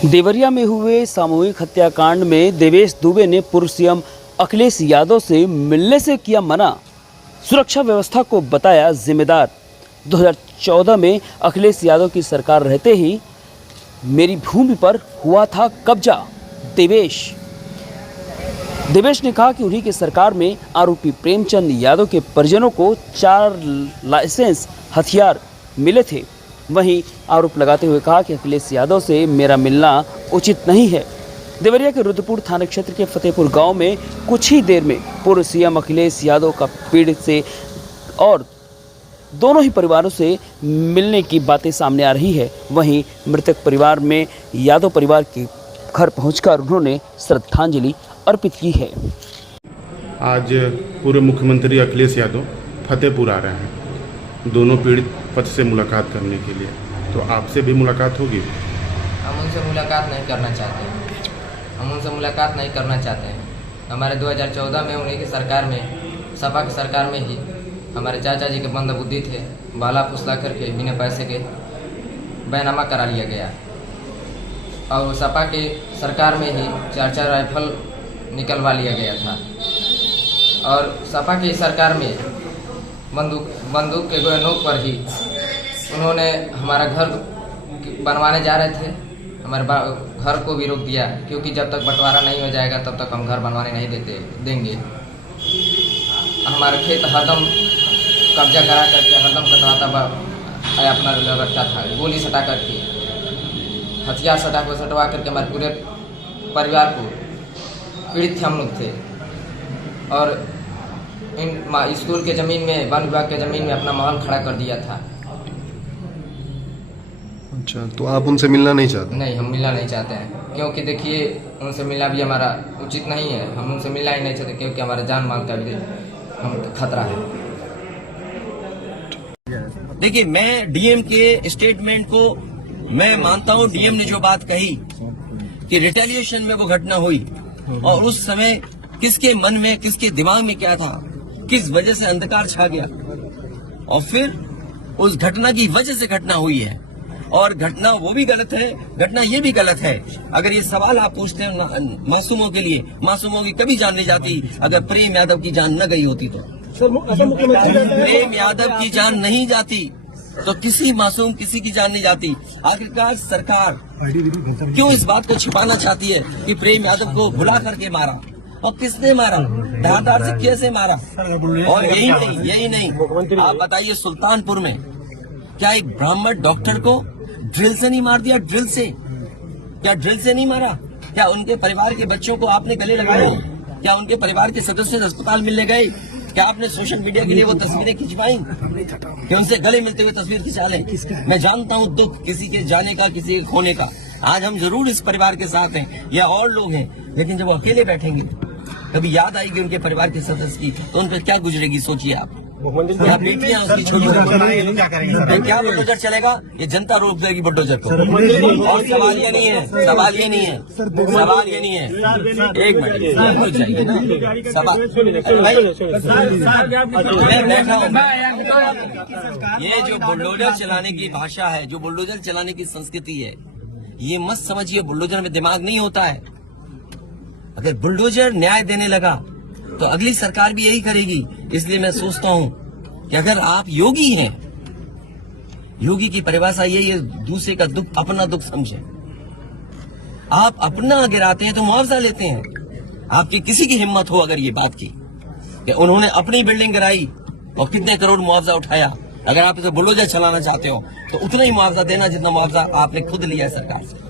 देवरिया में हुए सामूहिक हत्याकांड में देवेश दुबे ने पूर्व सीएम अखिलेश यादव से मिलने से किया मना, सुरक्षा व्यवस्था को बताया जिम्मेदार। 2014 में अखिलेश यादव की सरकार रहते ही मेरी भूमि पर हुआ था कब्जा। देवेश ने कहा कि उन्हीं की सरकार में आरोपी प्रेमचंद यादव के परिजनों को 4 लाइसेंस हथियार मिले थे। वहीं आरोप लगाते हुए कहा कि अखिलेश यादव से मेरा मिलना उचित नहीं है। देवरिया के रुद्रपुर थाना क्षेत्र के फतेहपुर गांव में कुछ ही देर में पूर्व सीएम अखिलेश यादव का पीड़ित से और दोनों ही परिवारों से मिलने की बातें सामने आ रही है। वहीं मृतक परिवार में यादव परिवार के घर पहुंचकर उन्होंने श्रद्धांजलि अर्पित की है। आज पूर्व मुख्यमंत्री अखिलेश यादव फतेहपुर आ रहे हैं दोनों पीड़ित पति से मुलाकात करने के लिए, तो आपसे भी मुलाकात होगी? हम उनसे मुलाकात नहीं करना चाहते हैं। हमारे 2014 में उन्हीं की सरकार में, सपा की सरकार में ही हमारे चाचा जी के बंद बुद्धि थे, बाला फुसला करके बिना पैसे के बैनामा करा लिया गया। और सपा की सरकार में ही 4 राइफल निकलवा लिया गया था। और सपा की सरकार में बंदूक के नोक पर ही उन्होंने हमारा घर बनवाने जा रहे थे, हमारे घर को भी रोक दिया, क्योंकि जब तक बंटवारा नहीं हो जाएगा तब तक हम घर बनवाने नहीं देंगे। हमारा खेत हरदम कब्जा करा करके हरदम कटवाता अपना रखता था, गोली सटा करके, हथियार सटवा करके हमारे पूरे परिवार को पीड़ित थे हम लोग थे। और इन स्कूल के ज़मीन में, वन विभाग के ज़मीन में अपना महल खड़ा कर दिया था। अच्छा, तो आप उनसे मिलना नहीं चाहते? नहीं, हम मिलना नहीं चाहते हैं, क्योंकि देखिए उनसे मिलना भी हमारा उचित नहीं है। हम उनसे मिलना ही नहीं चाहते क्योंकि हमारा जान माल का भी हम खतरा है। देखिए, मैं डीएम के स्टेटमेंट को मैं मानता हूं। डीएम ने जो बात कही कि रिटेलिएशन में वो घटना हुई और उस समय किसके मन में, किसके दिमाग में क्या था, किस वजह से अंधकार छा गया और फिर उस घटना की वजह से घटना हुई है। और घटना वो भी गलत है, घटना ये भी गलत है। अगर ये सवाल आप पूछते हैं मासूमों के लिए, मासूमों की कभी जान नहीं जाती। अगर प्रेम यादव की जान न गई होती तो प्रेम यादव की जान नहीं जाती तो किसी मासूम किसी की जान नहीं जाती। आखिरकार सरकार क्यों इस बात को छिपाना चाहती है कि प्रेम यादव को भुला करके मारा, और किसने मारा, धारदार से कैसे मारा? और यही नहीं, आप बताइए सुल्तानपुर में क्या एक ब्राह्मण डॉक्टर को ड्रिल से नहीं मार दिया? ड्रिल से नहीं मारा? क्या उनके परिवार के बच्चों को आपने गले लगाए? क्या उनके परिवार के सदस्य अस्पताल मिलने गए? क्या आपने सोशल मीडिया के लिए वो तस्वीरें खिंचवाई कि उनसे गले मिलते हुए तस्वीर खिंचा लें? मैं जानता हूँ दुख किसी के जाने का, किसी के खोने का। आज हम जरूर इस परिवार के साथ हैं या और लोग हैं, लेकिन जब वो अकेले बैठेंगे कभी याद आएगी उनके परिवार के सदस्य की, तो उन पर क्या गुजरेगी सोचिए आप। क्या बेटियां उसकी छोटी, क्या बुलडोजर चलेगा? ये जनता रोक देगी बुलडोजर को। और सवाल ये नहीं है, एक मिनट रुक जाइए ना, ये जो बुलडोजर चलाने की भाषा है, जो बुलडोजर चलाने की संस्कृति है, ये मत समझिए बुलडोजर में दिमाग नहीं होता है। अगर बुलडोजर न्याय देने लगा तो अगली सरकार भी यही करेगी। इसलिए मैं सोचता हूं कि अगर आप योगी हैं, योगी की परिभाषा यही है, दूसरे का दुख अपना दुख समझे। आप अपना गिराते हैं तो मुआवजा लेते हैं। आपकी किसी की हिम्मत हो अगर ये बात की कि उन्होंने अपनी बिल्डिंग गिराई और कितने करोड़ मुआवजा उठाया, अगर आप इसे बुलडोजर चलाना चाहते हो तो उतना ही मुआवजा देना जितना मुआवजा आपने खुद लिया है सरकार से।